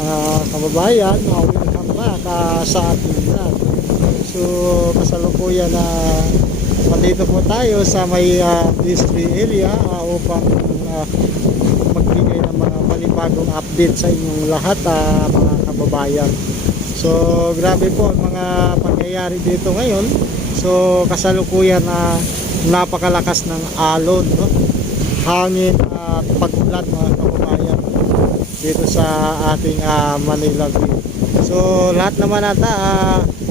mga kababayan, welcome back sa ating vlog. So kasalukuyan na nandito po tayo sa may District area upang magbigay ng mga panibagong update sa inyong lahat mga kababayan. So grabe po ang mga pangyayari dito ngayon. So kasalukuyan na napakalakas ng alon, no? Hangin at pag-ulan mga kababayan dito sa ating Manila Bay. So lahat naman ata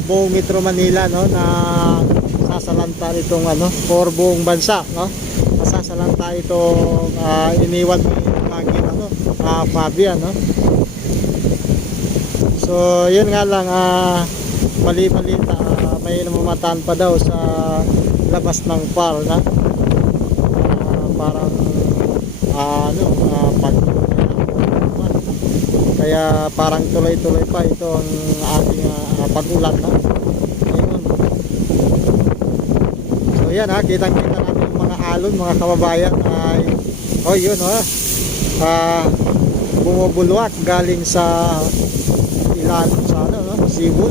buong Metro Manila, no, na sasalanta itong or buong bansa, no, sasalanta itong iniwan ni hangin Fabian, no. So yun nga lang, mali-balita, may namamataan pa daw sa labas ng PAR na parang kaya parang tuloy-tuloy pa ito ang ating pag-ulan na. Ayun. So yan, kitang-kita natin yung mga alon mga kababayan ay yun, bumubulwak galing sa ilalim sa Cebu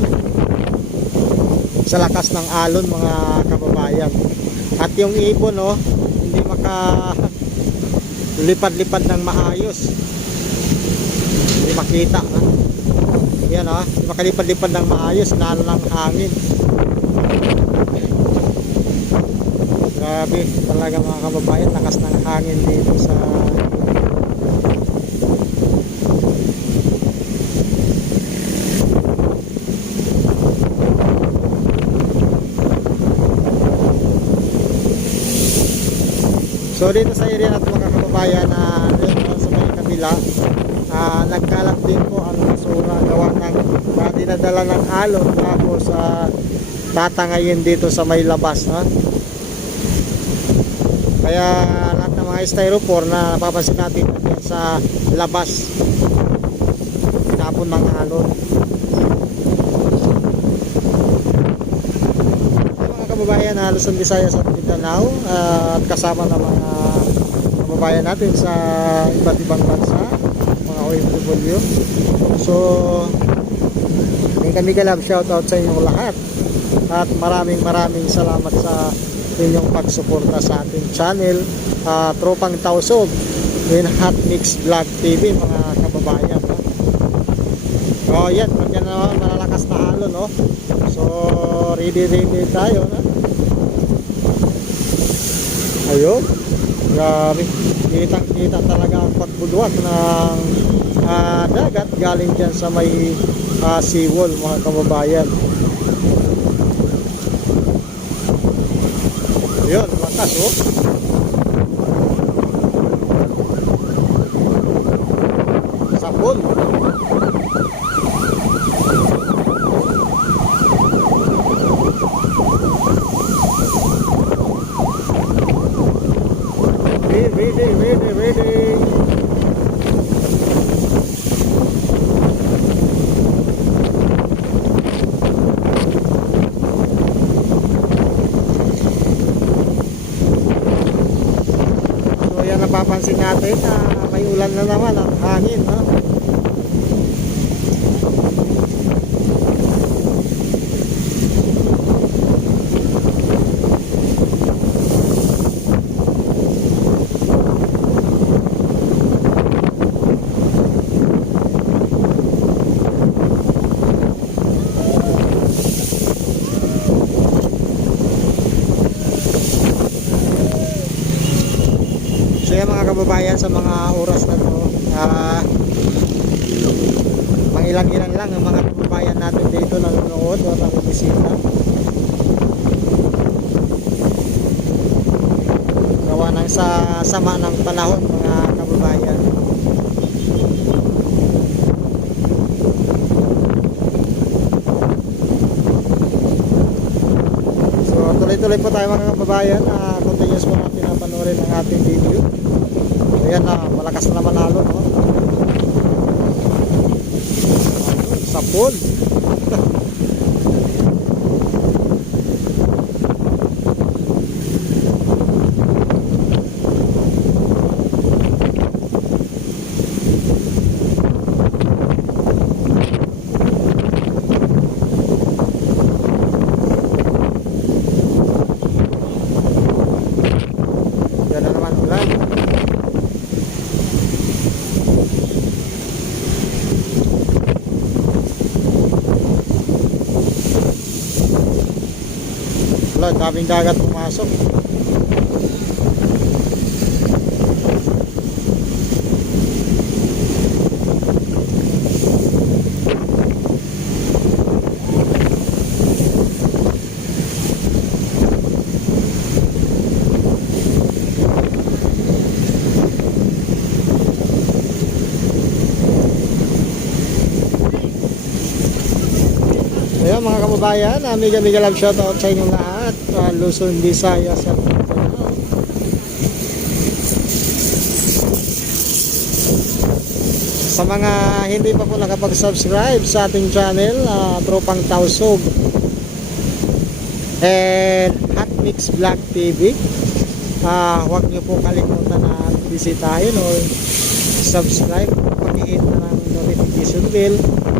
sa lakas ng alon mga kababayan. At yung ibon hindi lipad-lipad ng maayos, hindi makita yan, hindi makalipad-lipad ng maayos, nalo ng hangin. Grabe talaga mga kababayan, lakas ng hangin dito sa so dito sa area natin mga kababayan, sa may kabila, nagkalat din po ang basura gawa ng dinadala ng alon, tapos tatangayin dito sa may labas, kaya lahat ng mga styrofoam na napapansin natin sa labas, tapon ng alon. Kababayan na Luzon, Visayas at Mindanao, at kasama ng mga kababayan natin sa iba't ibang bansa, mga OFW. So kami galab, shoutout sa inyong lahat at maraming salamat sa inyong pagsuporta sa ating channel, Tropang Tausog in Hot Mix Vlog TV mga kababayan. Yan, yan naman malalakas na alon, so ready tayo, ayun, grabe, kitang-kita talaga ang pagbulwak ng dagat galing dyan sa may seawall mga kababayan. Ayun, lakas, sapon. Ready. So yan, napapansin natin na may ulan na naman at hangin, So yan mga kababayan, sa mga oras na to, mangilang-ilang lang ang mga kababayan natin dito nanonood o nangibisita. Gawa ng sama ng panahon mga kababayan. So tuloy-tuloy po tayo mga kababayan, continuous po natin na panoorin ang ating video. Ayan, malakas na naman alon, sapon. daming dagat pumasok. Ayan mga kababayan, mega love shoutout sa inyong lahat, Luzon, Visayas at Mindanao. Sa mga hindi pa po nakapag-subscribe sa ating channel, Tropang Tausog and Hot Mix Vlog TV, huwag niyo po kalimutan na bisitahin o subscribe, pag-i-hit na ng notification bell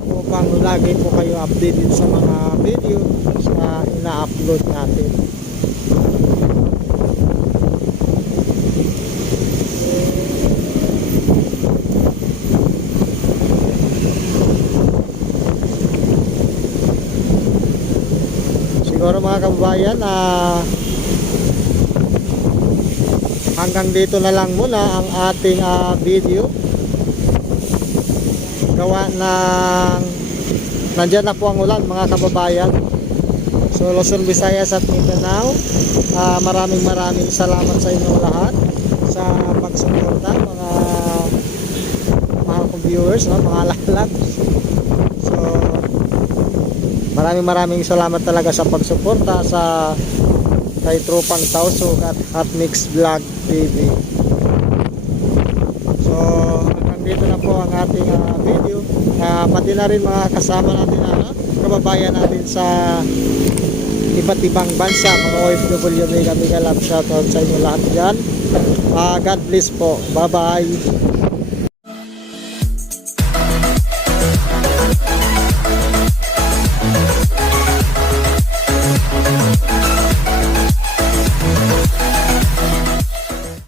upang lagi po kayo updated sa mga video na ina-upload natin. Siguro mga kababayan, hanggang dito na lang muna ang ating video. Gawa ng nandyan na po ang ulan mga kababayan. So Luzon, Visayas at Mindanao, maraming salamat sa inyong lahat sa pagsuporta, mga mahal kong viewers, mga lalat. So maraming salamat talaga sa pagsuporta sa kay Tropang Tausog at Hot Mix Vlog TV. So hanggang dito na po ang ating video, pati na rin mga kasama natin, kababayan natin sa iba't ibang bansa, mga OFW, mega love shoutout sa inyo lahat dyan. God bless po, bye bye.